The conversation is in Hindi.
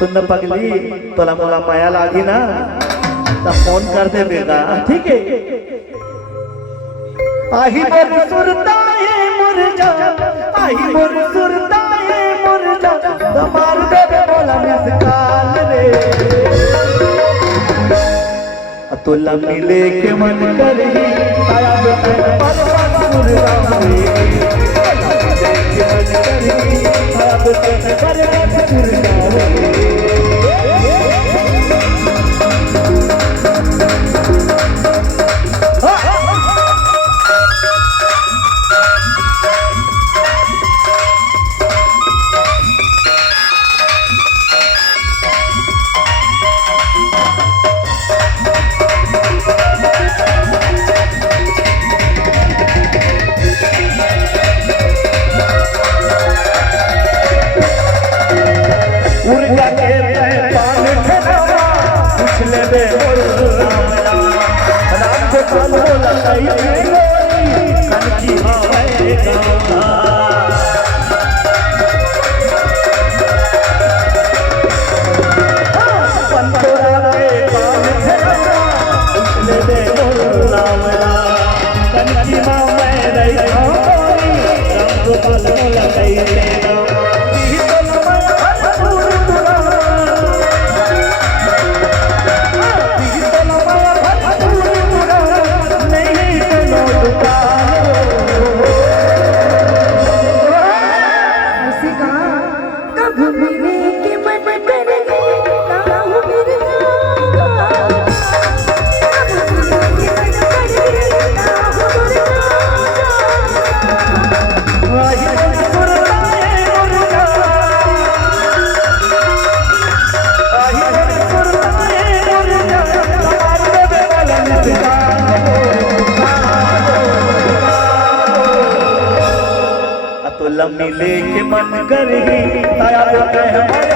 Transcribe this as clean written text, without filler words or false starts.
सुन पगली तोला मोला माया लागी ना तो फोन कर दे बेटा, ठीक है? आही मोर सुरताए मुरझा, आही मोर सुरताए मुरझा, तो मार दे बोला मिसकाल रे। तोला मिले के मन करही आया बेटा परवास मुरझा रे। तोला मिले के मन करही आया बेटा परवास मुरझा रे। तोला मिले के मन करही आया बेटा हमारे